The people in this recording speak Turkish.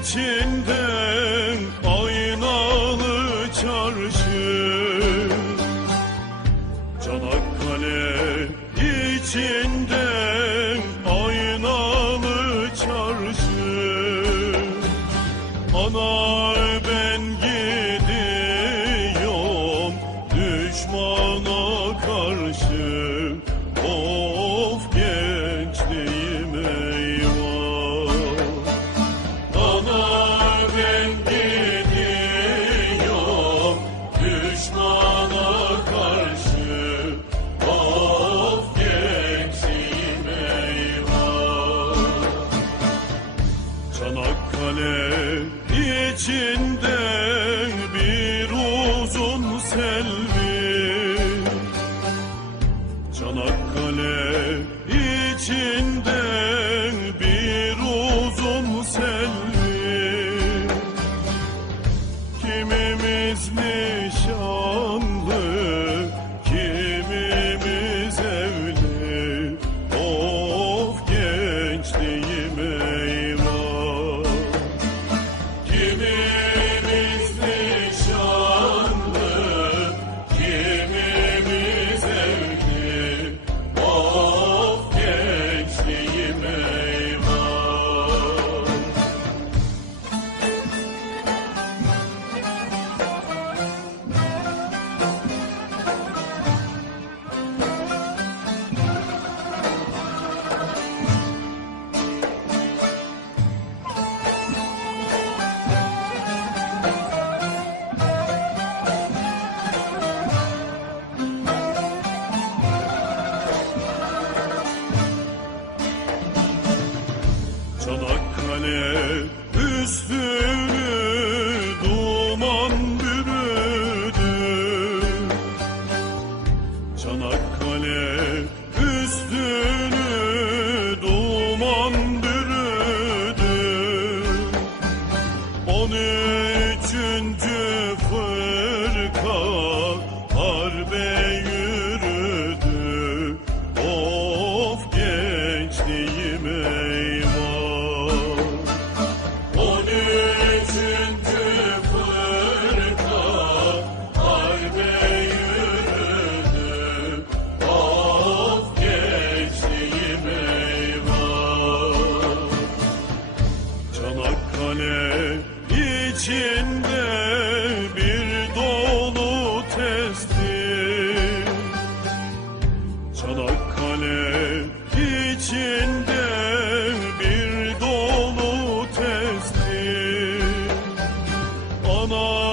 içinden aynalı çarşı. Çanakkale içinden aynalı çarşı. Ana içinden bir uzun selvi. Çanakkale içinden bir uzun selvi. Kimimiz nişan me. üçüncü fır. elimde bir dolu testi Çanakkale içinde bir dolu testi Ana